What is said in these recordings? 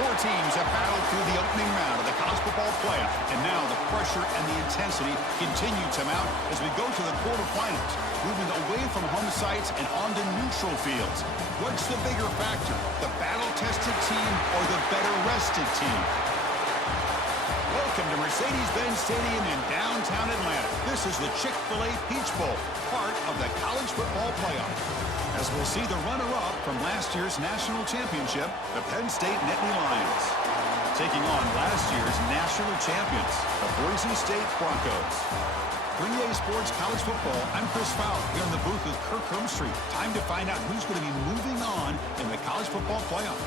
Four teams have battled through the opening round of the college football playoff, and now the pressure and the intensity continue to mount as we go to the quarterfinals, moving away from home sites and onto neutral fields. What's the bigger factor, the battle-tested team or the better-rested team? Welcome to Mercedes-Benz Stadium in downtown Atlanta. This is the Chick-fil-A Peach Bowl, part of the college football playoff. As we'll see the runner-up from last year's national championship, the Penn State Nittany Lions, taking on last year's national champions, the Boise State Broncos. 3A Sports College Football, I'm Chris Fowler here in the booth with Kirk Hermstreet. Time to find out who's going to be moving on in the college football playoff.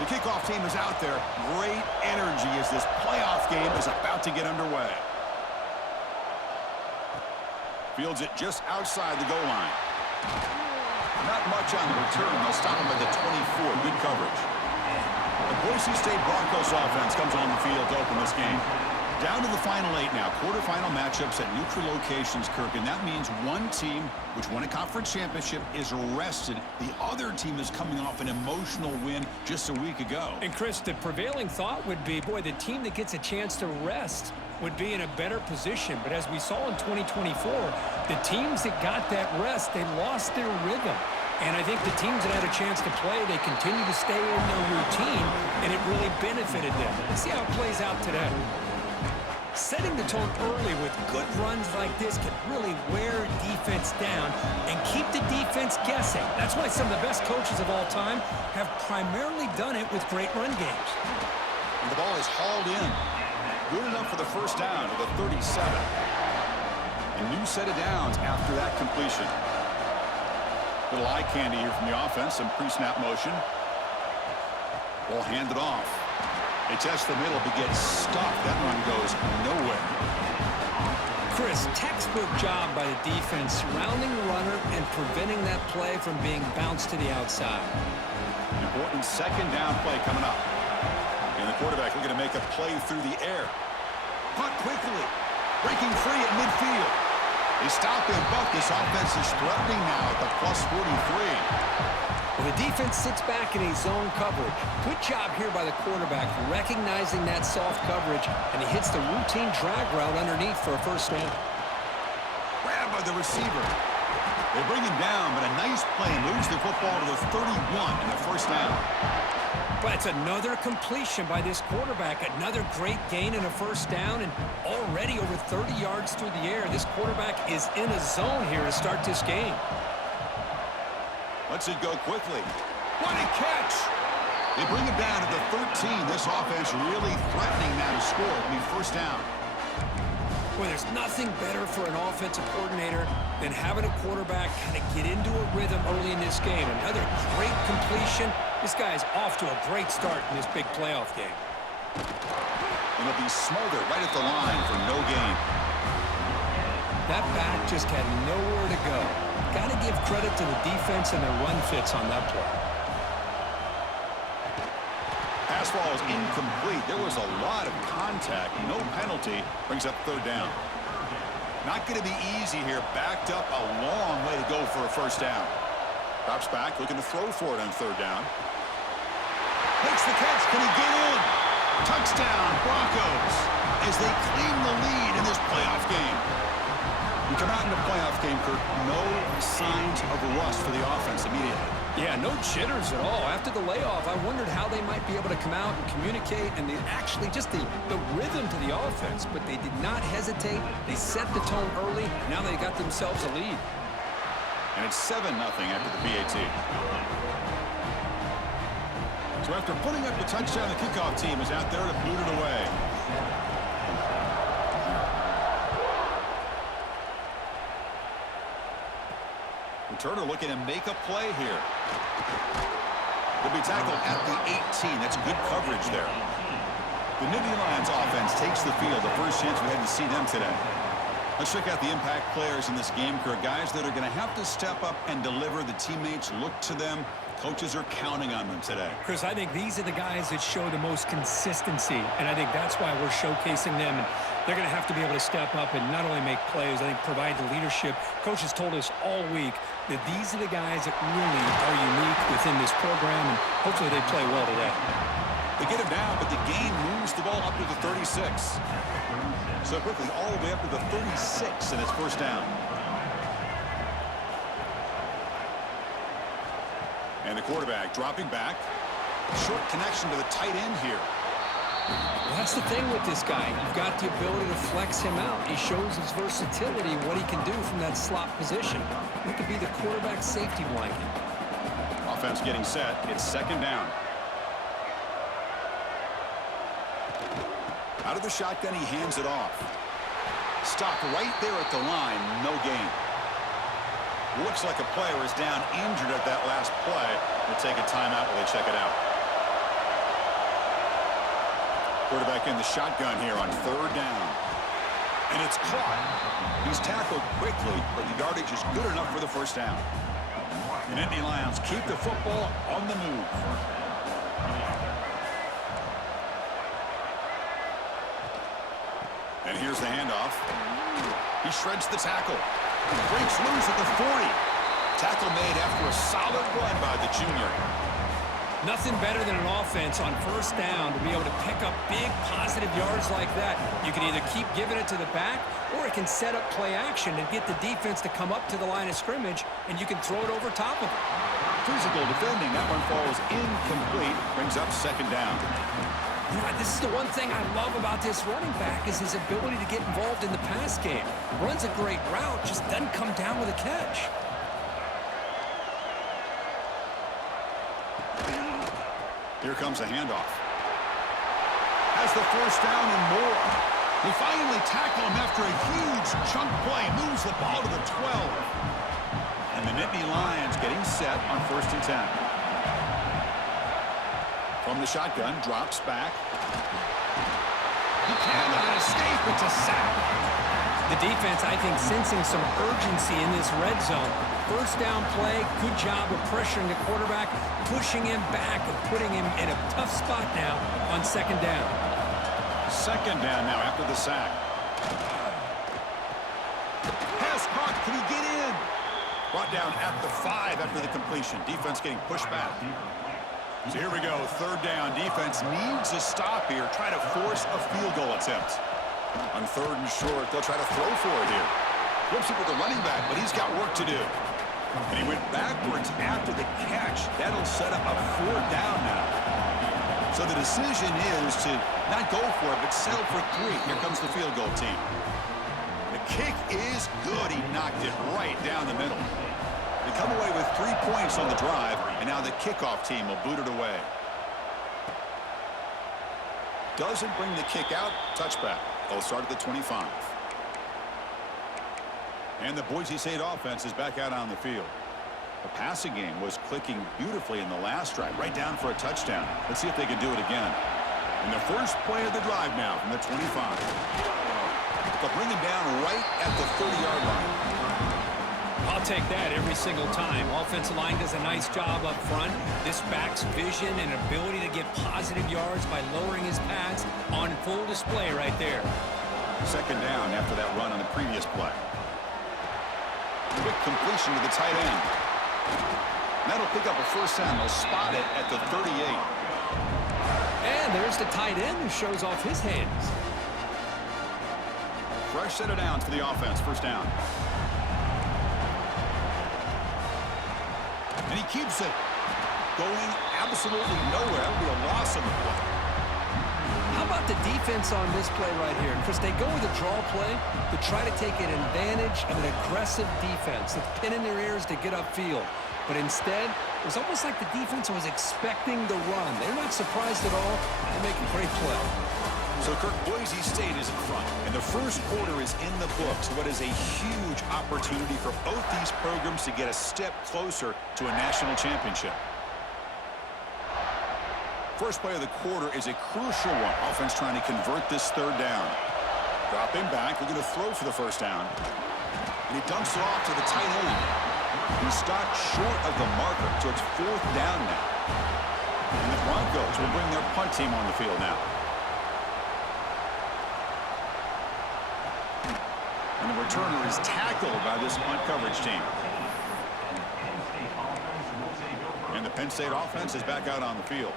The kickoff team is out there. Great energy as this playoff game is about to get underway. Fields it just outside the goal line. Not much on the return. They'll stop him at the 24. Good coverage. The Boise State Broncos offense comes on the field to open this game. Down to the final 8 now. Quarterfinal matchups at neutral locations, Kirk. And that means one team, which won a conference championship, is rested. The other team is coming off an emotional win just a week ago. And, Chris, the prevailing thought would be, boy, the team that gets a chance to rest would be in a better position. But as we saw in 2024, the teams that got that rest, they lost their rhythm. And I think the teams that had a chance to play, they continue to stay in their routine, and it really benefited them. Let's see how it plays out today. Setting the tone early with good runs like this can really wear defense down and keep the defense guessing. That's why some of the best coaches of all time have primarily done it with great run games. And the ball is hauled in. Good enough for the first down to the 37. A new set of downs after that completion. Little eye candy here from the offense. Some pre-snap motion. Ball handed off. They test the middle, but gets stuck. That run goes nowhere. Chris, textbook job by the defense surrounding the runner and preventing that play from being bounced to the outside. Important second down play coming up. And the quarterback looking to make a play through the air. Punt quickly. Breaking free at midfield. They stop him, but this offense is threatening now at the plus 43. Well, the defense sits back in a zone coverage. Good job here by the quarterback recognizing that soft coverage, and he hits the routine drag route underneath for a first down. Grabbed by the receiver. They bring him down, but a nice play moves the football to the 31 and the first down. But it's another completion by this quarterback. Another great gain and a first down, and already over 30 yards through the air. This quarterback is in a zone here to start this game. Lets it go quickly. What a catch! They bring it down to the 13. This offense really threatening now to score. It'll be first down. Well, there's nothing better for an offensive coordinator than having a quarterback kind of get into a rhythm early in this game. Another great completion. This guy is off to a great start in this big playoff game. And it'll be smothered right at the line for no gain. That back just had nowhere to go. Got to give credit to the defense and their run fits on that play. Pass ball is incomplete. There was a lot of contact. No penalty. Brings up third down. Not going to be easy here. Backed up a long way to go for a first down. Drops back, looking to throw for it on third down. Makes the catch. Can he get in? Touchdown, Broncos, as they claim the lead in this playoff game. You come out in the playoff game, Kirk, no signs of rust for the offense immediately. Yeah, no jitters at all. After the layoff, I wondered how they might be able to come out and communicate, and actually just the rhythm to the offense, but they did not hesitate. They set the tone early. Now they got themselves a lead. And it's 7-0 after the PAT. So after putting up the touchdown, the kickoff team is out there to boot it away. Returner looking to make a play here. He'll be tackled at the 18. That's good coverage there. The Nittany Lions offense takes the field. The first chance we had to see them today. Let's check out the impact players in this game crew. Guys that are going to have to step up and deliver. The teammates look to them. Coaches are counting on them today. Chris, I think these are the guys that show the most consistency, and I think that's why we're showcasing them. And they're going to have to be able to step up and not only make plays, I think provide the leadership. Coach has told us all week that these are the guys that really are unique within this program, and hopefully they play well today. They get him down, but the game moves the ball up to the 36. So quickly, all the way up to the 36, and it's first down. And the quarterback dropping back. Short connection to the tight end here. Well, that's the thing with this guy. You've got the ability to flex him out. He shows his versatility, what he can do from that slot position. He could be the quarterback safety blanket. Offense getting set. It's second down. Out of the shotgun, he hands it off. Stopped right there at the line. No gain. Looks like a player is down injured at that last play. We'll take a timeout while they check it out. Quarterback in the shotgun here on third down. And it's caught. He's tackled quickly, but the yardage is good enough for the first down. The Nittany Lions keep the football on the move. And here's the handoff. He shreds the tackle. Breaks loose at the 40. Tackle made after a solid run by the junior. Nothing better than an offense on first down to be able to pick up big positive yards like that. You can either keep giving it to the back, or it can set up play action and get the defense to come up to the line of scrimmage, and you can throw it over top of it. Physical defending. That one falls incomplete. Brings up second down. You know, this is the one thing I love about this running back is his ability to get involved in the pass game. Runs a great route, just doesn't come down with a catch. Here comes a handoff. Has the first down and more. They finally tackle him after a huge chunk play. Moves the ball to the 12. And the Nittany Lions getting set on first and 10. From the shotgun, drops back. He cannot escape. It's a sack. The defense, I think, sensing some urgency in this red zone. First down play, good job of pressuring the quarterback, pushing him back and putting him in a tough spot now on second down. Second down now after the sack. Pass caught. Can he get in? Brought down at the 5 after the completion. Defense getting pushed back. So here we go, third down. Defense needs a stop here. Try to force a field goal attempt. On third and short, they'll try to throw for it here. Flips it with the running back, but he's got work to do. And he went backwards after the catch. That'll set up a fourth down now. So the decision is to not go for it, but settle for 3. Here comes the field goal team. The kick is good. He knocked it right down the middle. They come away with 3 points on the drive, and now the kickoff team will boot it away. Doesn't bring the kick out. Touchback. They'll start at the 25. And the Boise State offense is back out on the field. The passing game was clicking beautifully in the last drive, right down for a touchdown. Let's see if they can do it again. And the first play of the drive now from the 25. They'll bring him down right at the 30-yard line. I'll take that every single time. Offensive line does a nice job up front. This back's vision and ability to get positive yards by lowering his pads on full display right there. Second down after that run on the previous play. Quick completion to the tight end. That'll pick up a first down. They'll spot it at the 38. And there's the tight end who shows off his hands. Fresh set of downs for the offense. First down. And he keeps it going absolutely nowhere. That'll be a loss on the play. How about the defense on this play right here? Chris, they go with a draw play to try to take an advantage of an aggressive defense. That's pinning their ears to get upfield. But instead, It was almost like the defense was expecting the run. They're not surprised at all. They make a great play. So Kirk, Boise State is in front, and the first quarter is in the books. What is a huge opportunity for both these programs to get a step closer to a national championship. First play of the quarter is a crucial one. Offense trying to convert this third down. Dropping back, looking to throw for the first down. And he dumps it off to the tight end. He's stopped short of the marker, so it's fourth down now. And the Broncos will bring their punt team on the field now. And the returner is tackled by this punt coverage team. And the Penn State offense is back out on the field.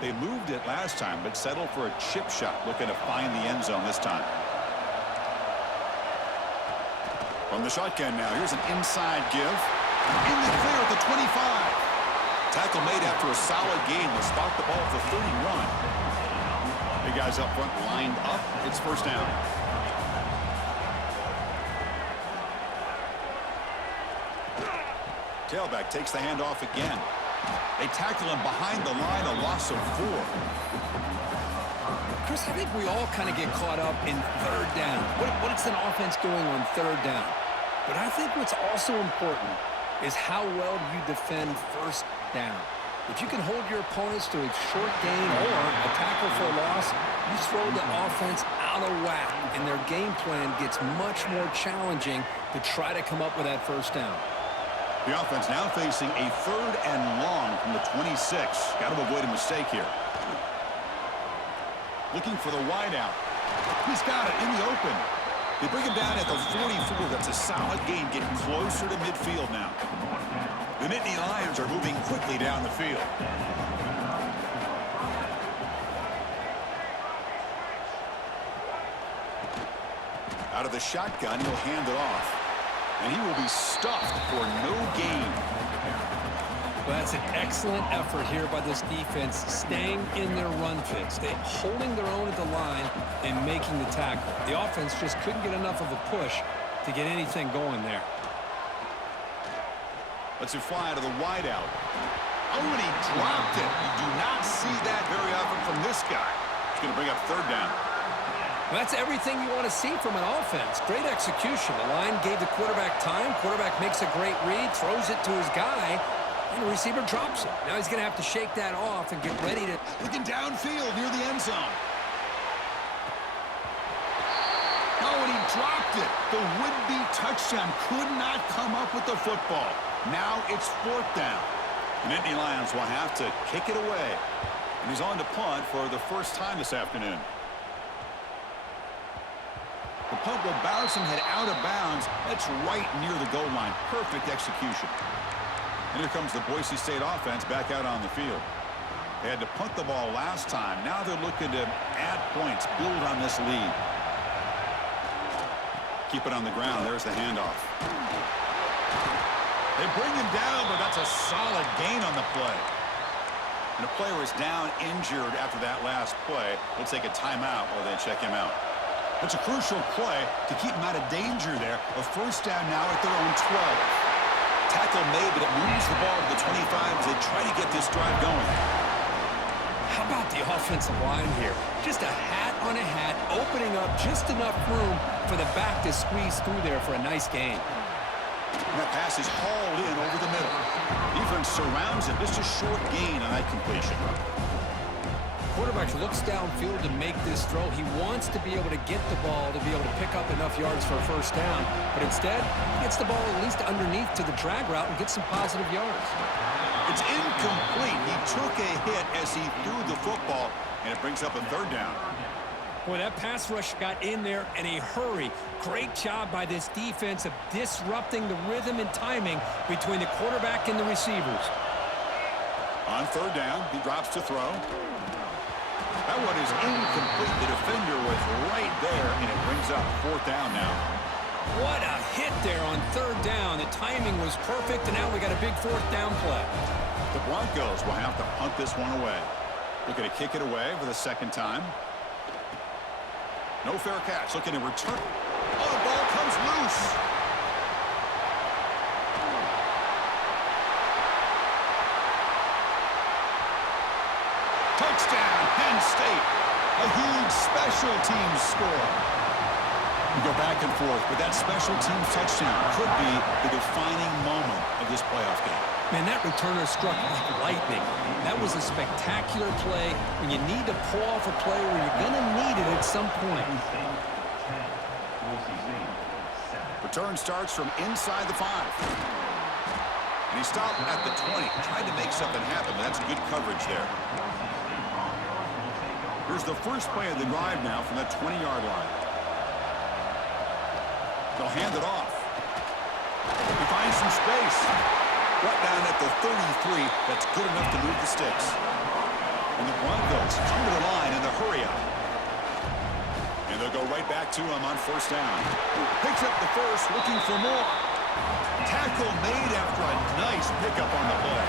They moved it last time, but settled for a chip shot, looking to find the end zone this time. From the shotgun now, here's an inside give. In the clear at the 25. Tackle made after a solid gain. They'll spot the ball at the 31. The guys up front lined up. It's first down. Tailback takes the handoff again. They tackle him behind the line, a loss of 4. Chris, I think we all kind of get caught up in third down. What is an offense doing on third down? But I think what's also important is how well you defend first down. If you can hold your opponents to a short gain or a tackle for a loss, you throw the offense out of whack, and their game plan gets much more challenging to try to come up with that first down. The offense now facing a third and long from the 26. Got to avoid a mistake here. Looking for the wideout. He's got it in the open. They bring him down at the 44. That's a solid gain, getting closer to midfield now. The Nittany Lions are moving quickly down the field. Out of the shotgun, he'll hand it off. And he will be stuffed for no gain. Well, that's an excellent effort here by this defense, staying in their run fix. They're holding their own at the line and making the tackle. The offense just couldn't get enough of a push to get anything going there. Let's fly to the wideout. Oh, and he dropped it. You do not see that very often from this guy. He's going to bring up third down. Well, that's everything you want to see from an offense. Great execution. The line gave the quarterback time. Quarterback makes a great read, throws it to his guy, and the receiver drops it. Now he's going to have to shake that off and get ready to... Looking downfield near the end zone. Oh, and he dropped it. The would-be touchdown could not come up with the football. Now it's fourth down. The Nittany Lions will have to kick it away. And he's on to punt for the first time this afternoon. The punt will bounce and head out of bounds. That's right near the goal line. Perfect execution. And here comes the Boise State offense back out on the field. They had to punt the ball last time. Now they're looking to add points, build on this lead. Keep it on the ground. There's the handoff. They bring him down, but that's a solid gain on the play. And a player is down injured after that last play. They'll take a timeout while they check him out. It's a crucial play to keep them out of danger there. A first down now at their own 12. Tackle made, but it moves the ball to the 25 as they try to get this drive going. How about the offensive line here? Just a hat on a hat, opening up just enough room for the back to squeeze through there for a nice gain. And that pass is hauled in over the middle. Defense surrounds it. Just a short gain on that completion. Quarterback looks downfield to make this throw. He wants to be able to get the ball to be able to pick up enough yards for a first down, but instead he gets the ball at least underneath to the drag route and gets some positive yards. It's incomplete. He took a hit as he threw the football, and it brings up a third down. Boy, that pass rush got in there in a hurry. Great job by this defense of disrupting the rhythm and timing between the quarterback and the receivers. On third down, he drops to throw. That one is incomplete. The defender was right there, and it brings up fourth down now. What a hit there on third down. The timing was perfect, and now we got a big fourth down play. The Broncos will have to punt this one away. Looking to kick it away for the second time. No fair catch. Looking to return. Oh, the ball comes loose. Touchdown, Penn State. A huge special teams score. We go back and forth, but that special teams touchdown could be the defining moment of this playoff game. Man, that returner struck like lightning. That was a spectacular play when you need to pull off a play where you're going to need it at some point. Return starts from inside the 5. And he stopped at the 20. Tried to make something happen, but that's good coverage there. Here's the first play of the drive now from that 20-yard line. They'll hand it off. He finds some space. Brought down at the 33. That's good enough to move the sticks. And the Broncos come to the line in the hurry-up. And they'll go right back to him on first down. Picks up the first, looking for more. Tackle made after a nice pickup on the play.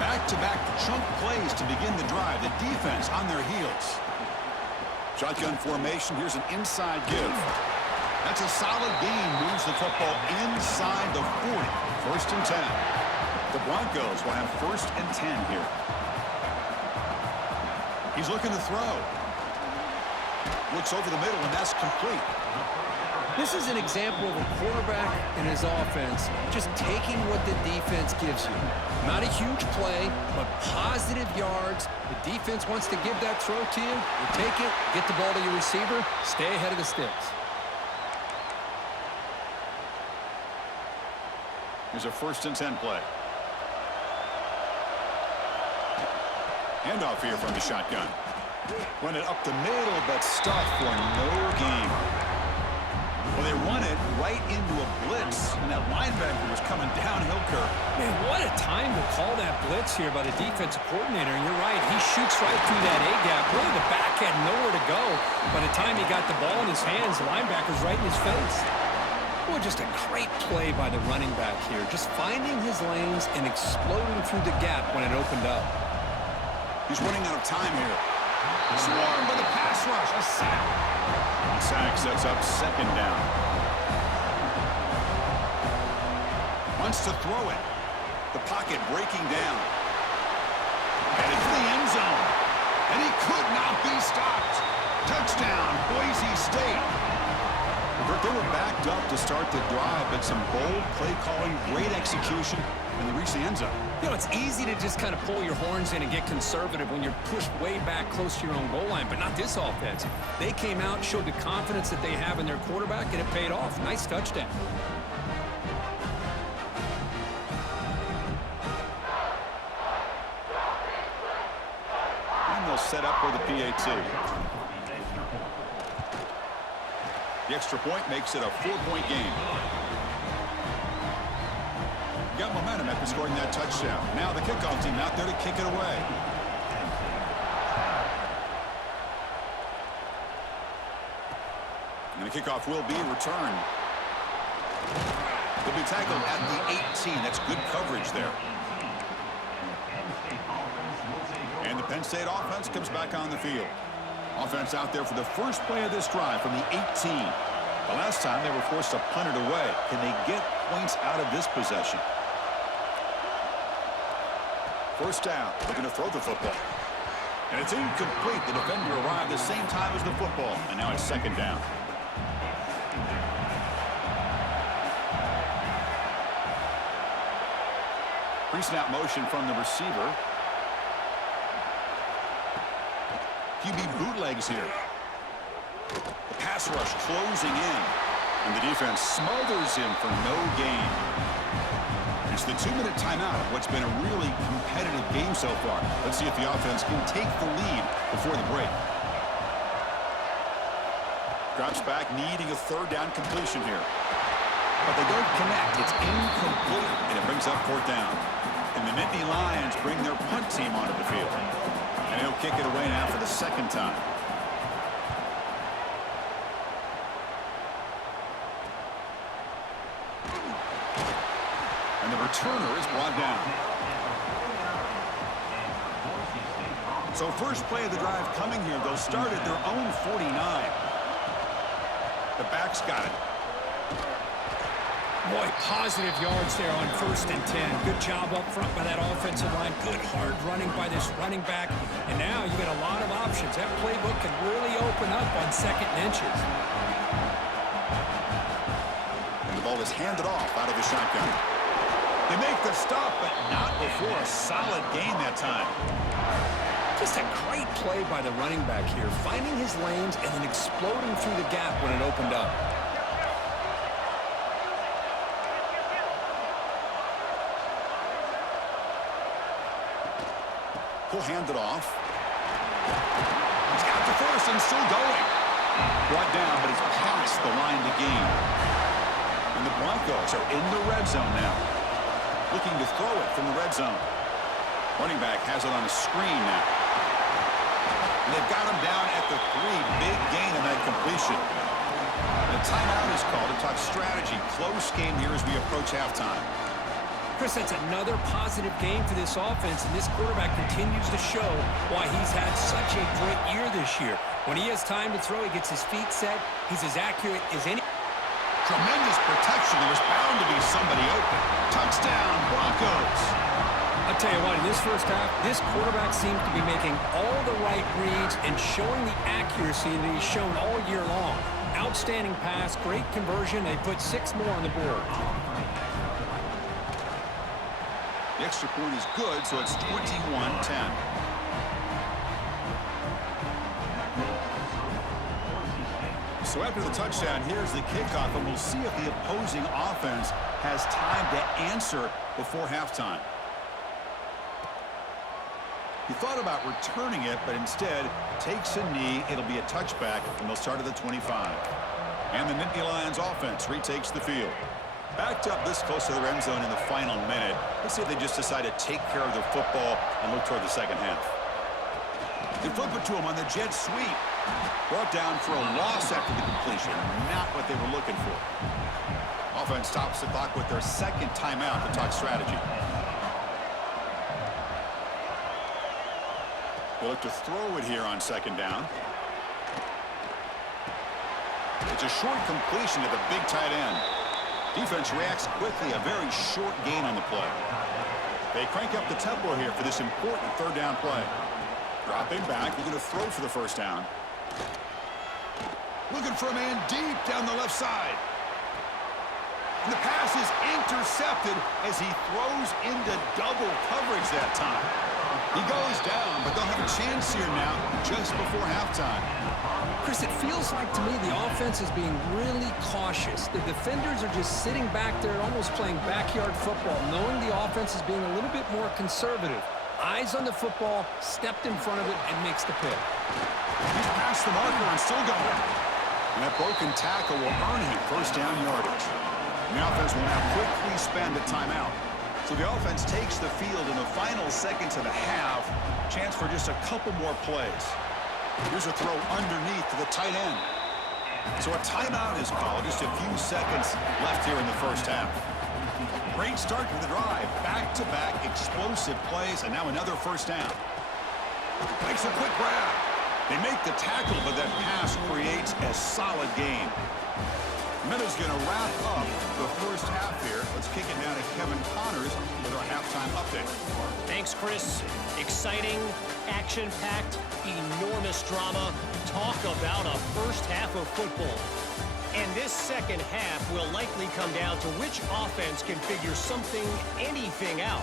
Back-to-back chunk plays to begin the drive. The defense on their heels. Shotgun formation. Here's an inside give. That's a solid gain. Moves the football inside the 40. First and 10. The Broncos will have first and 10 here. He's looking to throw. Looks over the middle, and that's complete. This is an example of a quarterback and his offense just taking what the defense gives you. Not a huge play, but positive yards. The defense wants to give that throw to you. You take it, get the ball to your receiver, stay ahead of the sticks. Here's a first and 10 play. Handoff here from the shotgun. Run it up the middle, but stuffed for no gain. Well, they run it right into a blitz, and that linebacker was coming downhill, Kirk. Man, what a time to call that blitz here by the defensive coordinator. And you're right, he shoots right through that A-gap. Really, the back had nowhere to go. By the time he got the ball in his hands, the linebacker's right in his face. Boy, just a great play by the running back here. Just finding his lanes and exploding through the gap when it opened up. He's running out of time here. Swarmed by the pass rush. A sack. The sack sets up second down. Wants to throw it. The pocket breaking down. Headed for the end zone. And he could not be stopped. Touchdown, Boise State. They were backed up to start the drive, but some bold play calling, great execution, and they reached the end zone. You know, it's easy to just kind of pull your horns in and get conservative when you're pushed way back close to your own goal line, but not this offense. They came out, showed the confidence that they have in their quarterback, and it paid off. Nice touchdown. And they'll set up for the PAT. The extra point makes it a 4-point game. Got momentum after scoring that touchdown. Now the kickoff team out there to kick it away. And the kickoff will be returned. They'll be tackled at the 18. That's good coverage there. And the Penn State offense comes back on the field. Offense out there for the first play of this drive from the 18. The last time they were forced to punt it away. Can they get points out of this possession? First down, looking to throw the football. And it's incomplete. The defender arrived the same time as the football. And now it's second down. Pre-snap motion from the receiver. QB bootlegs here. The pass rush closing in. And the defense smothers him for no gain. It's the 2-minute timeout of what's been a really competitive game so far. Let's see if the offense can take the lead before the break. Drops back, needing a third down completion here. But they don't connect. It's incomplete, and it brings up fourth down. And the Nittany Lions bring their punt team onto the field. And he'll kick it away now for the second time. And the returner is brought down. So first play of the drive coming here. They'll start at their own 49. The back's got it. Boy, positive yards there on 1st and 10. Good job up front by that offensive line. Good hard running by this running back. And now you got a lot of options. That playbook can really open up on 2nd and inches. And the ball is handed off out of the shotgun. They make the stop, but not before a solid gain that time. Just a great play by the running back here, finding his lanes and then exploding through the gap when it opened up. He'll hand it off. He's got the first and still going. Brought down, but it's past the line to gain. And the Broncos are in the red zone now. Looking to throw it from the red zone. Running back has it on a screen now. And they've got him down at the 3. Big gain on that completion. And a timeout is called to talk strategy. Close game here as we approach halftime. Chris, that's another positive game for this offense, and this quarterback continues to show why he's had such a great year this year. When he has time to throw, he gets his feet set. He's as accurate as any. Tremendous protection. There was bound to be somebody open. Touchdown, Broncos. I'll tell you what, in this first half, this quarterback seems to be making all the right reads and showing the accuracy that he's shown all year long. Outstanding pass, great conversion. They put 6 more on the board. The extra point is good, so it's 21-10. So after the touchdown, here's the kickoff, and we'll see if the opposing offense has time to answer before halftime. He thought about returning it, but instead takes a knee. It'll be a touchback, and they'll start at the 25. And the Nittany Lions offense retakes the field. Backed up this close to the end zone in the final minute. Let's see if they just decide to take care of their football and look toward the second half. They flip it to him on the jet sweep. Brought down for a loss after the completion. Not what they were looking for. Offense stops the clock with their 2nd timeout to talk strategy. They look to throw it here on 2nd down. It's a short completion to the big tight end. Defense reacts quickly, a very short gain on the play. They crank up the tempo here for this important 3rd down play. Dropping back, they're going to throw for the 1st down. Looking for a man deep down the left side. And the pass is intercepted as he throws into double coverage that time. He goes down, but they'll have a chance here now just before halftime. Chris, it feels like to me the offense is being really cautious. The defenders are just sitting back there almost playing backyard football, knowing the offense is being a little bit more conservative. Eyes on the football, stepped in front of it, and makes the pick. He's past the marker and still going. And that broken tackle will earn him 1st down yardage. And the offense will now quickly spend a timeout. So the offense takes the field in the final seconds of the half. Chance for just a couple more plays. Here's a throw underneath to the tight end. So a timeout is called. Just a few seconds left here in the first half. Great start to the drive. Back-to-back explosive plays, and now another 1st down. Makes a quick grab. They make the tackle, but that pass creates a solid gain. Minutes going to wrap up the first half here. Let's kick it down to Kevin Connors with our halftime update. Thanks, Chris. Exciting, action-packed, enormous drama. Talk about a first half of football. And this second half will likely come down to which offense can figure something, anything out.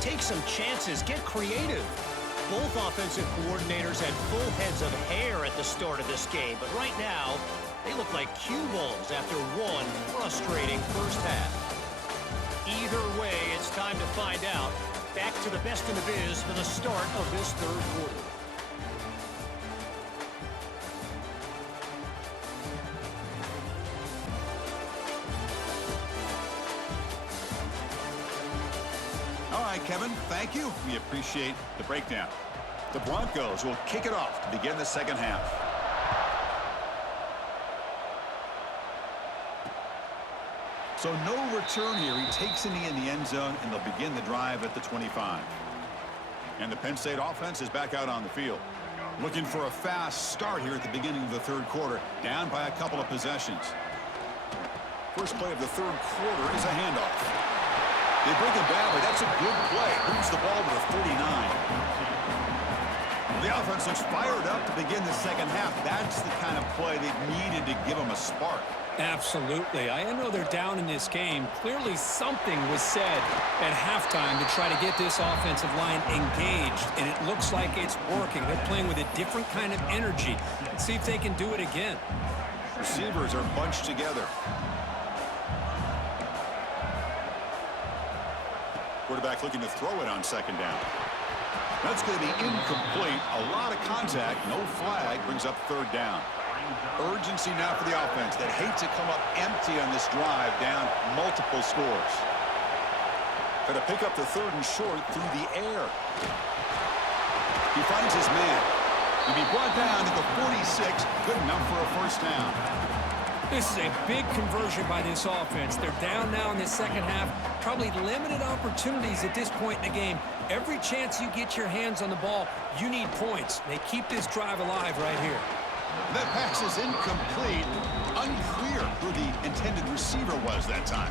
Take some chances, get creative. Both offensive coordinators had full heads of hair at the start of this game, but right now, they look like cue balls after one frustrating first half. Either way, it's time to find out. Back to the best in the biz for the start of this 3rd quarter. All right, Kevin, thank you. We appreciate the breakdown. The Broncos will kick it off to begin the second half. So no return here. He takes a knee in the end zone, and they'll begin the drive at the 25. And the Penn State offense is back out on the field. Looking for a fast start here at the beginning of the 3rd quarter, down by a couple of possessions. first play of the third quarter is a handoff. They bring him down, but that's a good play. Moves the ball to the 49. The offense looks fired up to begin the second half. That's the kind of play they've needed to give them a spark. Absolutely. I know they're down in this game. Clearly something was said at halftime to try to get this offensive line engaged, and it looks like it's working. They're playing with a different kind of energy. Let's see if they can do it again. Receivers are bunched together. Quarterback looking to throw it on second down. That's going to be incomplete. A lot of contact. No flag. Brings up third down. Urgency now for the offense that hate to come up empty on this drive, down multiple scores. Got to pick up the third and short through the air. He finds his man. He'll be brought down to the 46. Good enough for a first down. This is a big conversion by this offense. They're down now in the second half. Probably limited opportunities at this point in the game. Every chance you get your hands on the ball, you need points. They keep this drive alive right here. That pass is incomplete. Unclear who the intended receiver was that time.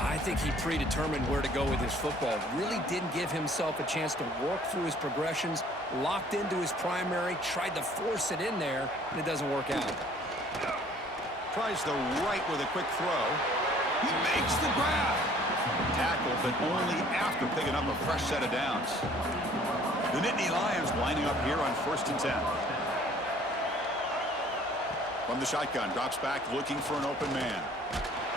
I think he predetermined where to go with his football. Really didn't give himself a chance to work through his progressions. Locked into his primary, tried to force it in there, and it doesn't work out. Tries the right with a quick throw. He makes the grab. Tackle, but only after picking up a fresh set of downs. The Nittany Lions lining up here on 1st and 10. From the shotgun, drops back looking for an open man.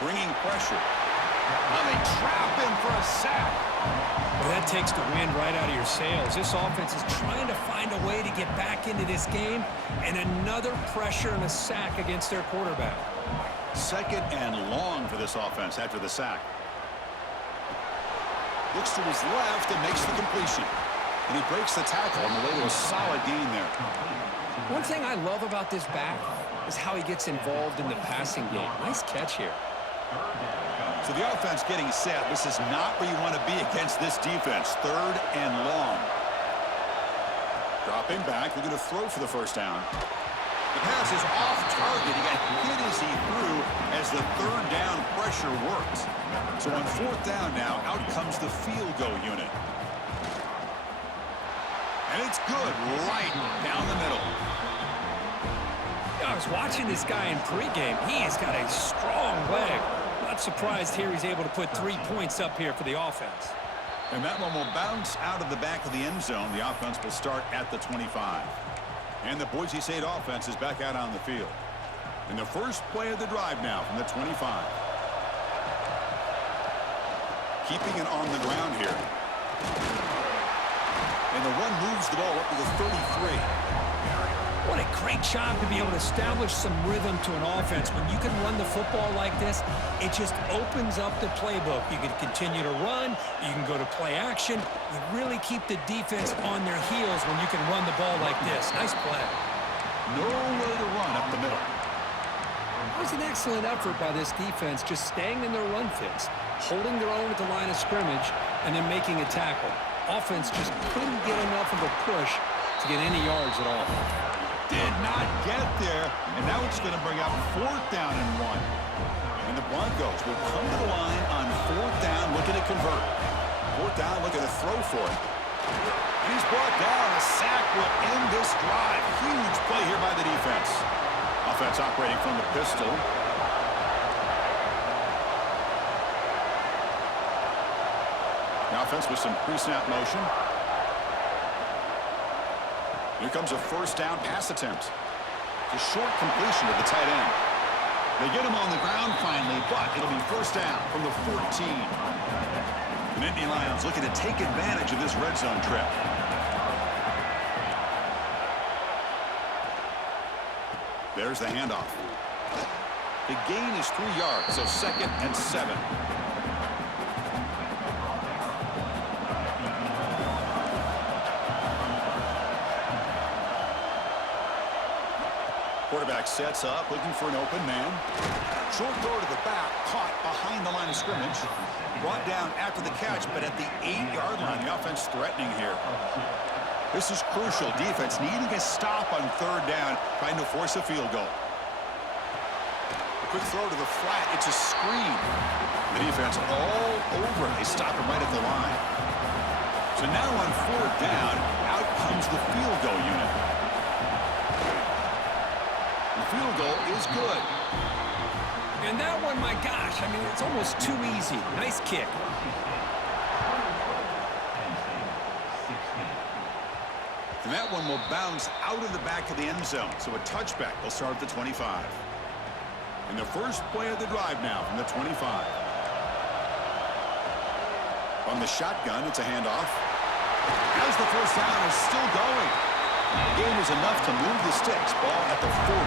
Bringing pressure. Now they trap him for a sack. Well, that takes the wind right out of your sails. This offense is trying to find a way to get back into this game, and another pressure and a sack against their quarterback. Second and long for this offense after the sack. Looks to his left and makes the completion. And he breaks the tackle on the way to a solid gain there. One thing I love about this back is how he gets involved in the passing game. Nice catch here. So the offense getting set. This is not where you want to be against this defense. Third and long. Dropping back. Looking to throw for the first down. The pass is off target. He got hit as he threw as the third down pressure worked. So on fourth down now, out comes the field goal unit. And it's good right down the middle. I was watching this guy in pregame. He has got a strong leg. Not surprised here he's able to put 3 points up here for the offense. And that one will bounce out of the back of the end zone. The offense will start at the 25. And the Boise State offense is back out on the field. In the first play of the drive now from the 25. Keeping it on the ground here. And the run moves the ball up to the 33. What a great job to be able to establish some rhythm to an offense. When you can run the football like this, it just opens up the playbook. You can continue to run. You can go to play action. You really keep the defense on their heels when you can run the ball like this. Nice play. No way to run up the middle. It was an excellent effort by this defense, just staying in their run fits, holding their own at the line of scrimmage, and then making a tackle. Offense just couldn't get enough of a push to get any yards at all. Did not get there, and now it's going to bring up fourth down and 1. And the Broncos will come to the line on fourth down, looking to convert. Fourth down, looking to throw for it. And he's brought down. A sack will end this drive. Huge play here by the defense. Offense operating from the pistol. The offense with some pre-snap motion. Here comes a first down pass attempt. It's a short completion to the tight end. They get him on the ground finally, but it'll be first down from the 14. The Nittany Lions looking to take advantage of this red zone trip. There's the handoff. The gain is 3 yards, so 2nd and 7. Quarterback sets up, looking for an open man. Short throw to the back, caught behind the line of scrimmage. Brought down after the catch, but at the 8-yard line, the offense threatening here. This is crucial. Defense needing a stop on third down, trying to force a field goal. The quick throw to the flat. It's a screen. The defense all over it. They stop him right at the line. So now on 4th down, out comes the field goal unit. The field goal is good. And that one, my gosh, I mean, it's almost too easy. Nice kick. And that one will bounce out of the back of the end zone. So a touchback. They'll start at the 25. And the first play of the drive now from the 25. From the shotgun, it's a handoff. As the first down is still going. The game is enough to move the sticks. Ball at the 40.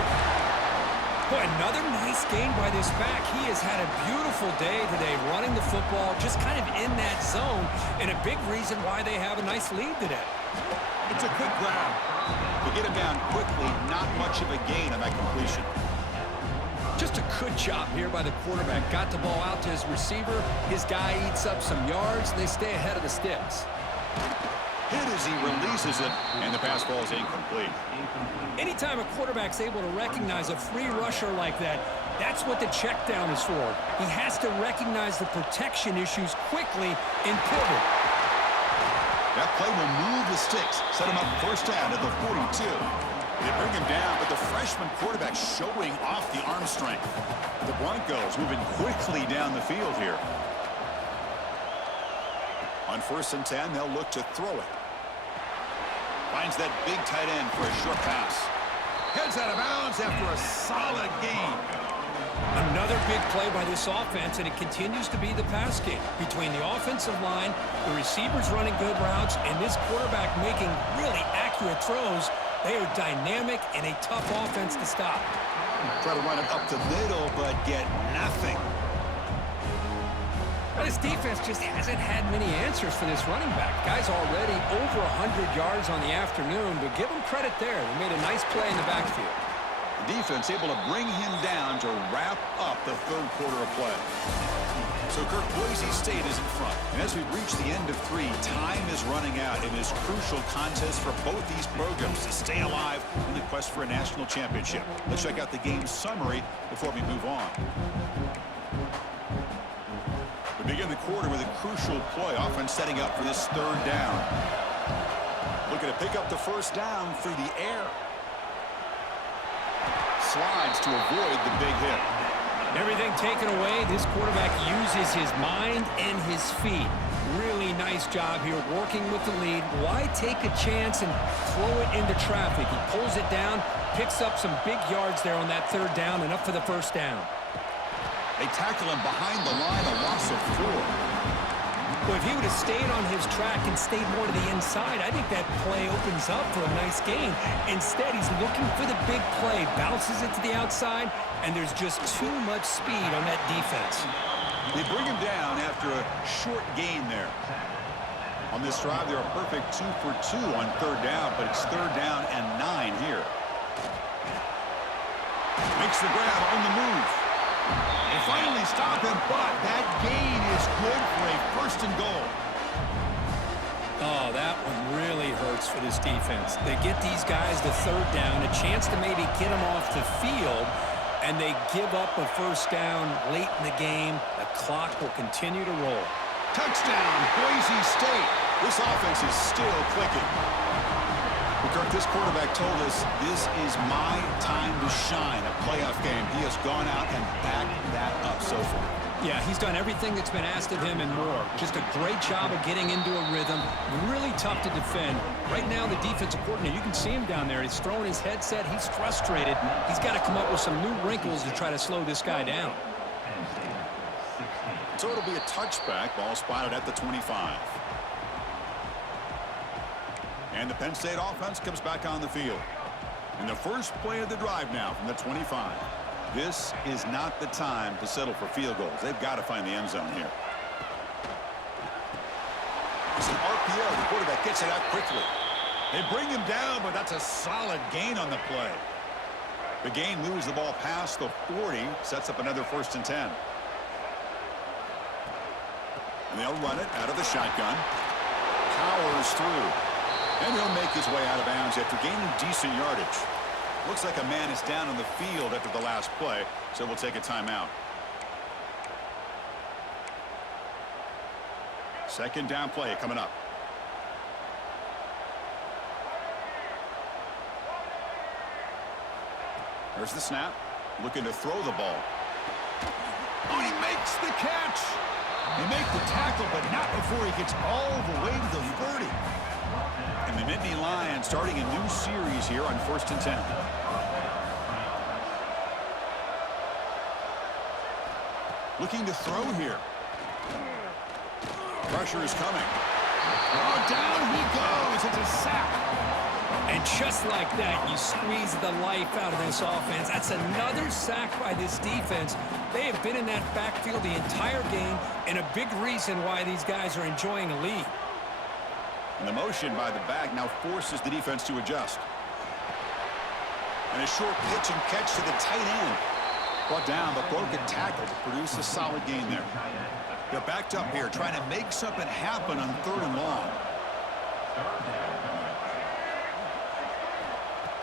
Boy, another nice game by this back. He has had a beautiful day today running the football, just kind of in that zone, and a big reason why they have a nice lead today. It's a quick grab. To get him down quickly, not much of a gain on that completion. Just a good job here by the quarterback. Got the ball out to his receiver. His guy eats up some yards, and they stay ahead of the sticks. Hit as he releases it, and the pass ball is incomplete. Anytime a quarterback's able to recognize a free rusher like that, that's what the check down is for. He has to recognize the protection issues quickly and pivot. That play will move the sticks, set him up first down at the 42. They bring him down, but the freshman quarterback showing off the arm strength. The Broncos moving quickly down the field here. On 1st and 10, they'll look to throw it. Finds that big tight end for a short pass. Heads out of bounds after a solid gain. Another big play by this offense, and it continues to be the pass game. Between the offensive line, the receivers running good routes, and this quarterback making really accurate throws, they are dynamic and a tough offense to stop. Try to run it up the middle, but get nothing. Well, this defense just hasn't had many answers for this running back. Guy's already over 100 yards on the afternoon, but give him credit there. They made a nice play in the backfield. The defense able to bring him down to wrap up the 3rd quarter of play. So Kirk, Boise State is in front. And as we reach the end of 3, time is running out in this crucial contest for both these programs to stay alive in the quest for a national championship. Let's check out the game summary before we move on. We begin the quarter with a crucial play, offense setting up for this 3rd down. Looking to pick up the first down through the air. Slides to avoid the big hit. Everything taken away, this quarterback uses his mind and his feet. Really nice job here working with the lead. Why take a chance and throw it into traffic? He pulls it down, picks up some big yards there on that 3rd down, and up for the first down. They tackle him behind the line, a loss of 4. Well, if he would have stayed on his track and stayed more to the inside, I think that play opens up for a nice gain. Instead, he's looking for the big play, bounces it to the outside, and there's just too much speed on that defense. They bring him down after a short gain there. On this drive, they're a perfect 2 for 2 on 3rd down, but it's 3rd down and 9 here. Makes the grab on the move. They finally stop him, but that gain is good for a 1st and goal. Oh, that one really hurts for this defense. They get these guys the 3rd down, a chance to maybe get them off the field, and they give up a first down late in the game. The clock will continue to roll. Touchdown, Boise State. This offense is still clicking. But Kirk, this quarterback told us this is my time to shine, a playoff game. He has gone out and backed that up so far. Yeah, he's done everything that's been asked of him and more. Just a great job of getting into a rhythm. Really tough to defend. Right now, the defensive coordinator, you can see him down there. He's throwing his headset. He's frustrated. He's got to come up with some new wrinkles to try to slow this guy down. So it'll be a touchback. Ball spotted at the 25. And the Penn State offense comes back on the field. And the first play of the drive now from the 25. This is not the time to settle for field goals. They've got to find the end zone here. It's an RPO. The quarterback gets it out quickly. They bring him down, but that's a solid gain on the play. The gain moves the ball past the 40, sets up another 1st and 10. And they'll run it out of the shotgun. Powers through. And he'll make his way out of bounds after gaining decent yardage. Looks like a man is down on the field after the last play, so we'll take a timeout. Second down play coming up. There's the snap. Looking to throw the ball. Oh, he makes the catch. They make the tackle, but not before he gets all the way to the 30. And the Nittany Lions starting a new series here on 1st and 10. Looking to throw here. Pressure is coming. Oh, down he goes. It's a sack. And just like that, you squeeze the life out of this offense. That's another sack by this defense. They have been in that backfield the entire game, and a big reason why these guys are enjoying a lead. And the motion by the back now forces the defense to adjust. And a short pitch and catch to the tight end. Brought down, but broken tackle to produce a solid gain there. They're backed up here, trying to make something happen on 3rd and long.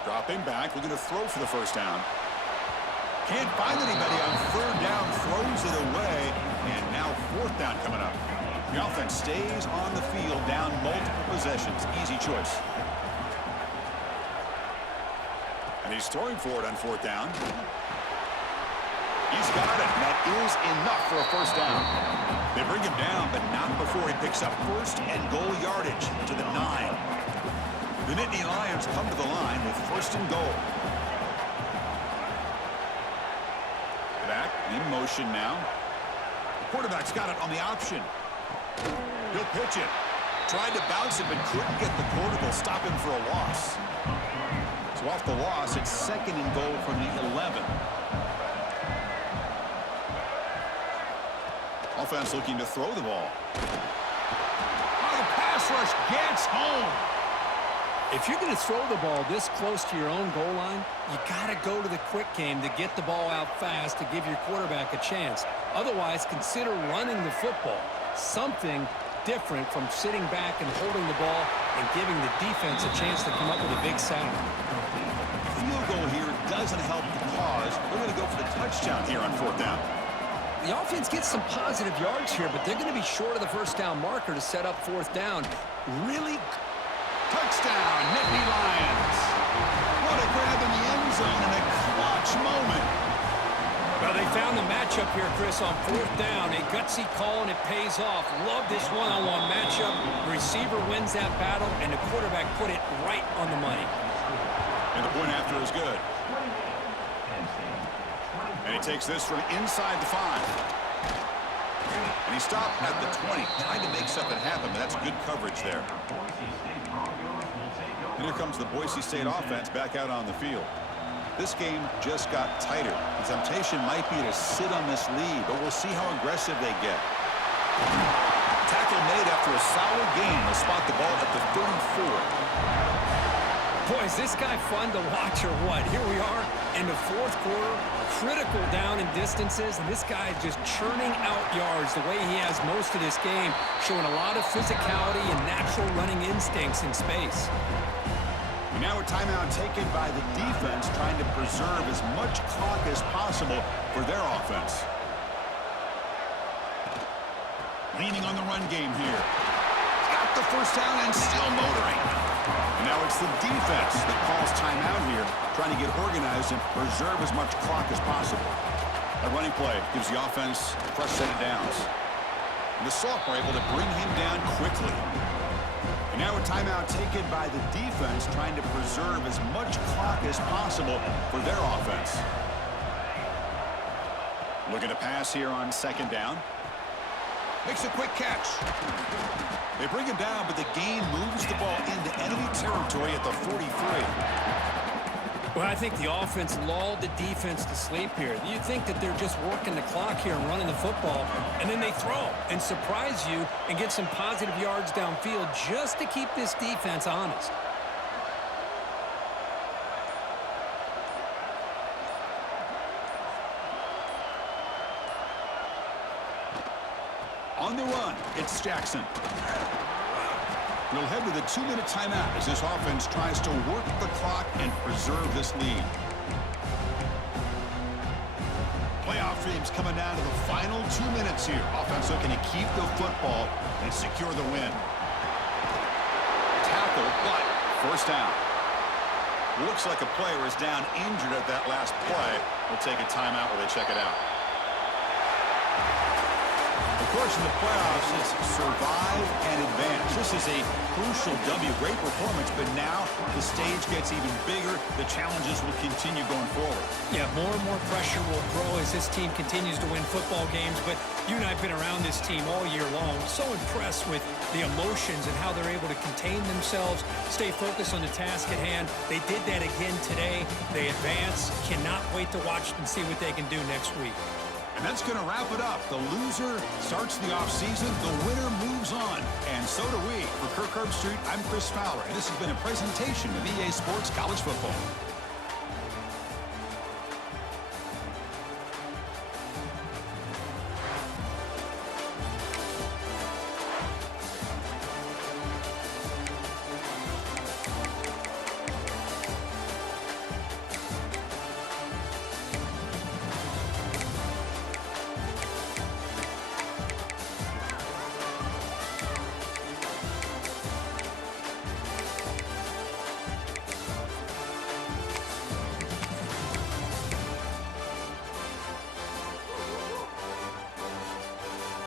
Dropping back, looking to throw for the first down. Can't find anybody on 3rd down, throws it away, and now 4th down coming up. The offense stays on the field, down multiple possessions. Easy choice. And he's throwing for it on 4th down. He's got it. That is enough for a first down. They bring him down, but not before he picks up 1st and goal yardage to the 9. The Nittany Lions come to the line with 1st and goal. Back in motion now. The quarterback's got it on the option. He'll pitch it. Tried to bounce it, but couldn't get the corner to stop him for a loss. So off the loss, it's 2nd and goal from the 11. Offense looking to throw the ball. Oh, the pass rush gets home. If you're going to throw the ball this close to your own goal line, you got to go to the quick game to get the ball out fast to give your quarterback a chance. Otherwise, consider running the football. Something different from sitting back and holding the ball and giving the defense a chance to come up with a big sack. Field goal here doesn't help the cause. We're going to go for the touchdown here on 4th down. The offense gets some positive yards here, but they're going to be short of the first down marker to set up 4th down. Really? Touchdown, Nittany Lions. What a grab in the end zone and a clutch moment. Well, they found the matchup here, Chris, on 4th down. A gutsy call, and it pays off. Love this one-on-one matchup. The receiver wins that battle, and the quarterback put it right on the money. And the point after is good. And he takes this from inside the 5. And he stopped at the 20, trying to make something happen, but that's good coverage there. And here comes the Boise State offense back out on the field. This game just got tighter. The temptation might be to sit on this lead, but we'll see how aggressive they get. Tackle made after a solid gain. They'll spot the ball at the 34. Boy, is this guy fun to watch or what? Here we are in the 4th quarter, critical down in distances, and this guy is just churning out yards the way he has most of this game, showing a lot of physicality and natural running instincts in space. And now a timeout taken by the defense, trying to preserve as much clock as possible for their offense. Leaning on the run game here. Got the first down and still motoring. And now it's the defense that calls timeout here, trying to get organized and preserve as much clock as possible. A running play gives the offense a fresh set of downs. And the sophomore able to bring him down quickly. And now a timeout taken by the defense, trying to preserve as much clock as possible for their offense. Looking to pass here on 2nd down. Makes a quick catch. They bring him down, but the gain moves the ball into enemy territory at the 43. Well, I think the offense lulled the defense to sleep here. You think that they're just working the clock here and running the football, and then they throw and surprise you and get some positive yards downfield just to keep this defense honest. On the run, it's Jackson. We'll head to the 2-minute timeout as this offense tries to work the clock and preserve this lead. Playoff dreams coming down to the final 2 minutes here. Offense looking to keep the football and secure the win. Tackle, but first down. Looks like a player is down injured at that last play. We'll take a timeout while they check it out. Of course, in the playoffs, it's survive and advance. This is a crucial W. Great performance, but now the stage gets even bigger. The challenges will continue going forward. Yeah, more and more pressure will grow as this team continues to win football games. But you and I have been around this team all year long. So impressed with the emotions and how they're able to contain themselves, stay focused on the task at hand. They did that again today. They advance. Cannot wait to watch and see what they can do next week. And that's going to wrap it up. The loser starts the offseason. The winner moves on. And so do we. For Kirk Herbstreit, I'm Chris Fowler. And this has been a presentation of EA Sports College Football.